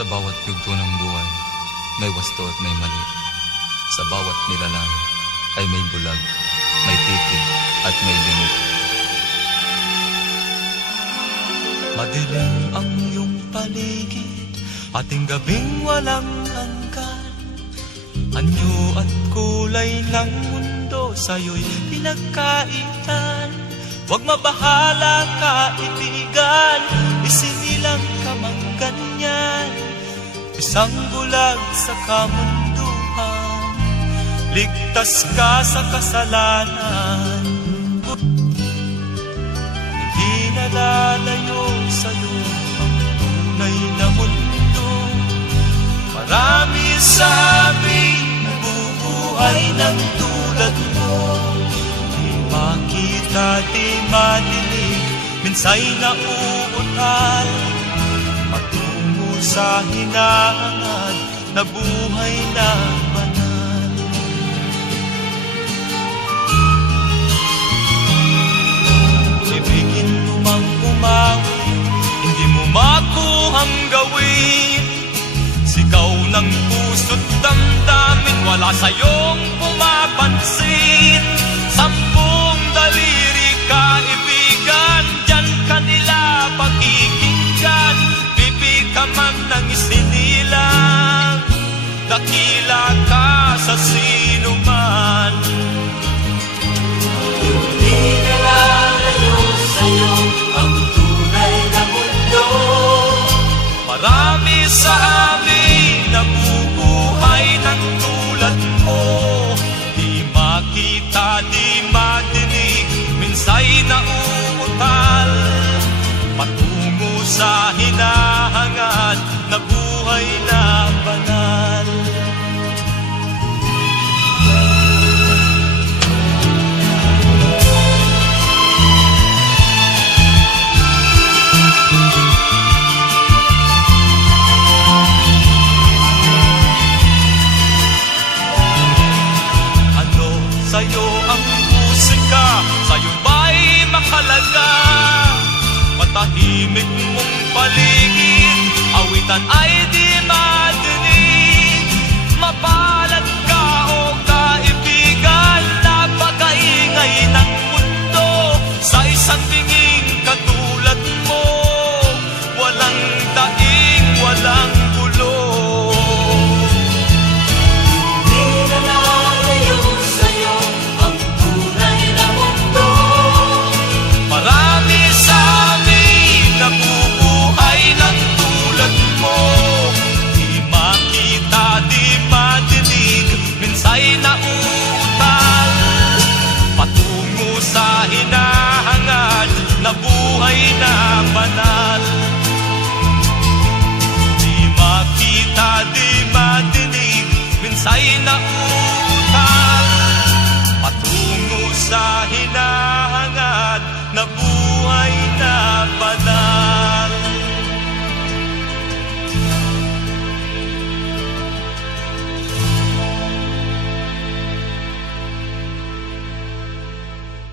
Sa bawat yugto ng buhay, may wasto at may mali. Sa bawat nilalang ay may bulag, may titig at may limit. Madilim ang iyong paligid, ating gabing walang hanggan. Anyo at kulay ng mundo sa'yo'y pinagkaitan. Huwag mabahala kaibigan, isinilang ka mang ganyan. Isang bulag sa kamunduhan, ligtas ka sa kasalanan. Hindi nalalayo sa'yo ang tunay na mundo. Marami sa amin nabubuhay ng tulad mo. Di makita, di madinig, minsay nauutal. Patungo sa hinahangat na buhay na banal. Ibigin mo mang umawi, hindi mo makuhang gawin. Sigaw ng puso't damdamin, wala sa'yong pumapansin. Sampung daliri kaibigan, diyan kanila pakikinggan. Bibig ka man ng isinilang, dakila ka sa sinuman. Hindi nalalayo sa'yo ang tunay na mundo. Marami sa amin nabubuhay ng tulad mo. Di makita, di madinig, minsay nauutal. Patungo sa hinahangad na buhay na banal. Sa'yo ang musika, sa'yo ba'y mahalaga? Matahimik mong paligid, awitan ay di madinig. Mapalad ka o kaibigan, napakaingay ng mundo. Sa isang tinging katulad mo, walang daing, walang gulo. Ay na